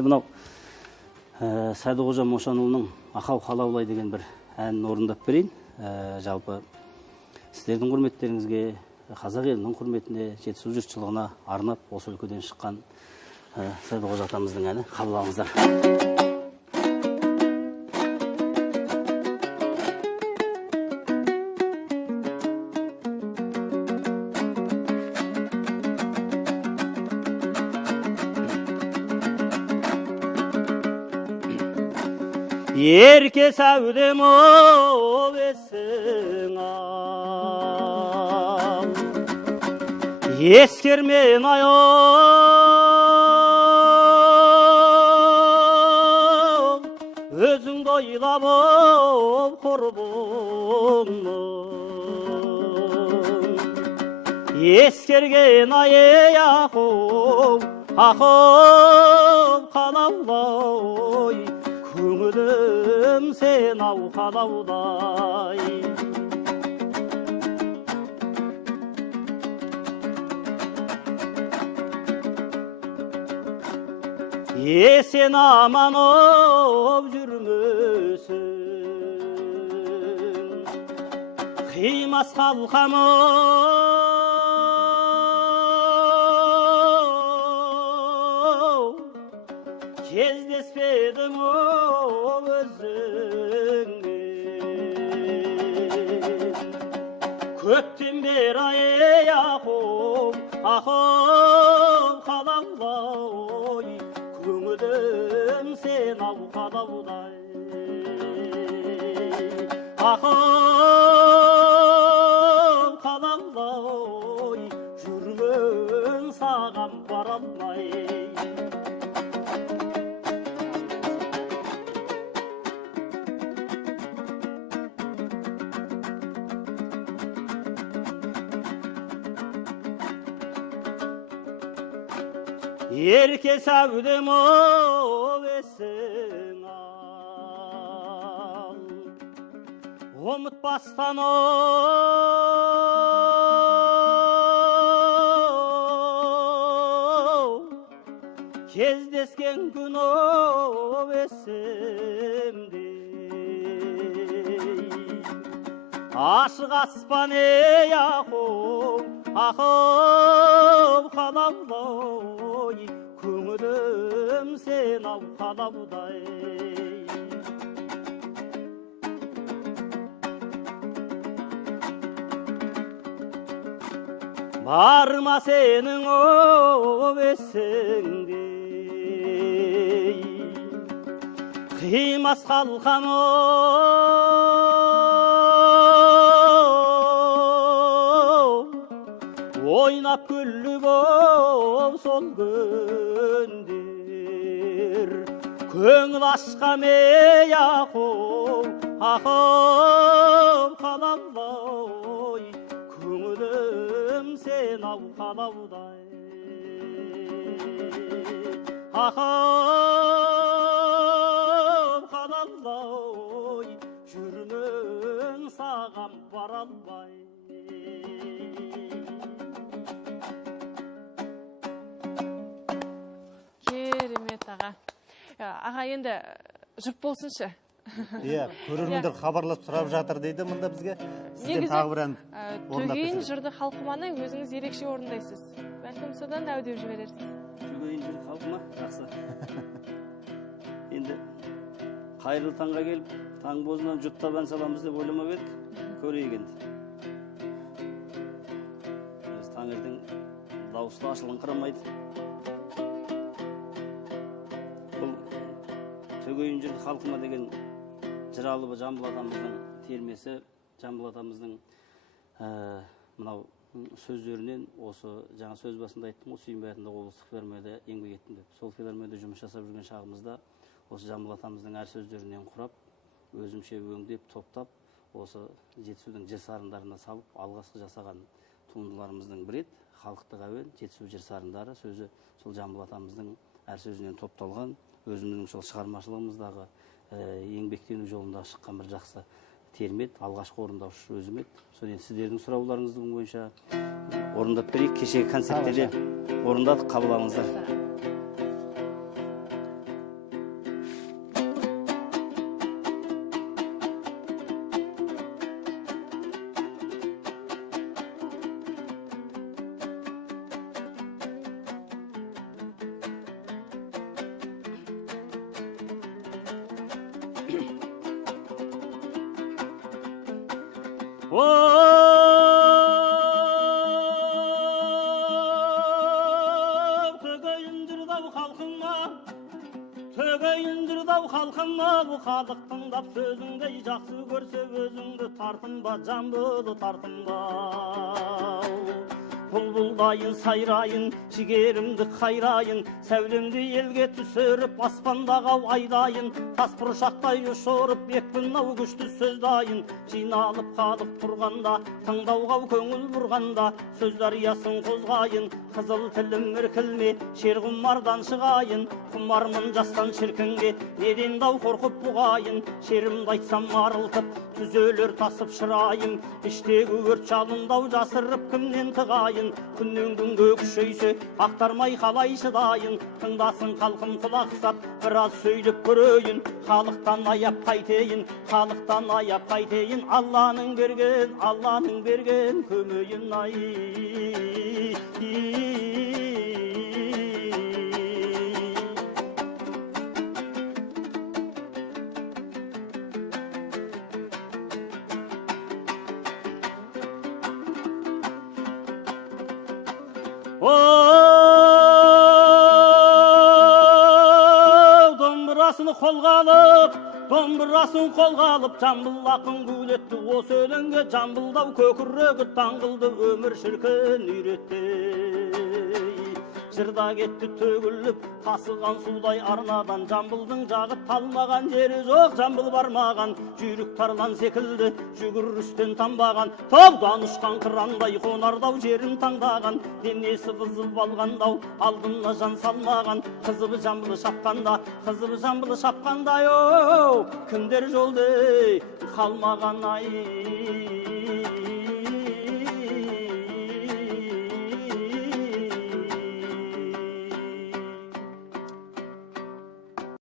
Енді мынау Сәдіқожа Мошанұлының Ақау қалаулай деген бір әнін орындап берейін. Жалпы сіздердің құрметтеріңізге, қазақ елінің құрметіне, жетісу жұртшылығына арнап осы өлкеден шыққан Сәдіқожа атамыздың әні, қабыл алыңыздар. Ерке сәудем оу есің ал, ескермен аяу, өзіңді ойлап оу құрбымның. Ескерген ай ақыл, ақыл қалаулай, көңілім сен ау қалаудай. Есен аман оп жүрмесін, қимас қалқам кездеспедім өзіңмен. Көптен бері ай ақыл, ақыл қалаулай, көңілім сен ау қалаудай. Ақыл қалаулай, жүрмін саған бара алмай. Ерке сәудем оу есің ал, ұмытпастан оу, кездескен күн оу есімде. Ашық аспан ей ақыл, ақыл қалаулай, көңілім сен ау қалаудай. Бар ма сенің оу есіңде, қимас қалқан ойнап күліп оу сол күндер. Көңіл ашқам ей ақыл, ақыл қалаулай, көңілім сен ау қалаудай. Ақыл қалаулай, жүрмін саған бара алмай. Керемет аға. Аға енді жұп болсыншы. Иә, көрермендер хабарлап сұрап жатыр дейді мұнда бізге. Сізден тағы бір ән орындап Төгейін жырды халқыманы өзіңіз ерекше орындайсыз. Бәлкім содан әу деп жіберерсіз. Төгейін жыр халқыма, жақсы. Енді қайырлы таңға келіп, таң бозынан жұттап ән саламыз деп ойламап едік. Көрейік енді. Таңертең дауысты ашылыңқырамайды. Бұл Төгейін жыр халқыма деген жыралыбы Жамбыл атамыздың термесі, Жамбыл атамыздың мынау сөздерінен, осы жаңа сөз басында айттым, Сүйінбай атындағы облыстық филармонияда еңбек еттім деп. Сол филармонияда жұмыс жасап жүрген шағымызда осы Жамбыл атамыздың әр сөздерінен құрап, өзімше өңдеп, топтап, осы жетісудың жыр сарындарына салып, алғашқы жасаған туындыларымыздың бір еді. Халықтық әуен, жетісу жыр сарындары сөзі сол Жамбыл атамыздың әр сөзінен топталған, өзіміздің сол шығармашылығымыздағы еңбектену жолында шыққан бір жақсы термет, алғашқы орындаушы өзім еді. Содан сіздердің сұрауларыңыздың бойынша орындап берейік. Кешегі концерттерде орындадық, қабыл алыңыздар. Төгейіндірдау халқыма, төгейіндірдау халқыма, бұл халық тыңдап сөзіңді жақсы көрсе өзіңді тартынба, жамбылы тартынба. Бұлбұлдайын сайрайын, жігерімді қайрайын, сәулемді елге түсіріп, аспандағы айдайын, тас бұршақтай ұшырып, екпін-ау күшті сөздайын, жиналып халық тұрғанда, тыңдауға көңіл бұрғанда, сөз дариясын қозғайын, қызыл тілім іркілме, шер құмардан шығайын, құмармын жастан шіркінге, неден дау қорқып бұғайын, шерімді айтсам арылтып, түзелер тасып шырайын, іштегі өрт жалындау жасырып кімнен тығайын, күннен күнге күшейсе, ақтармай қалай шыдайын, тыңдасын халқым құлақ сап, біраз сөйлеп көрейін, халықтан аяп қайтейін, халықтан аяп қайтейін, Алланың берген көмейін ай. Домбырасын қолға алып, жамбыл ақын гулетті, осы өлеңге жамбылдау көкірегі таңғылды, өмір шіркін үйретті. Жырда кетті төгіліп, тасыған судай арнадан, жамбылдың жағы талмаған жері жоқ, жамбыл бармаған, жүйрік тарлан секілді, жүгірістен танбаған, таудан ұшқан қырандай қонардау жерін таңдаған, денесі қызып алғандау, алдына жан салмаған, қызыбы жамбылы шапқанда, кімдер жолды қалмаған ай.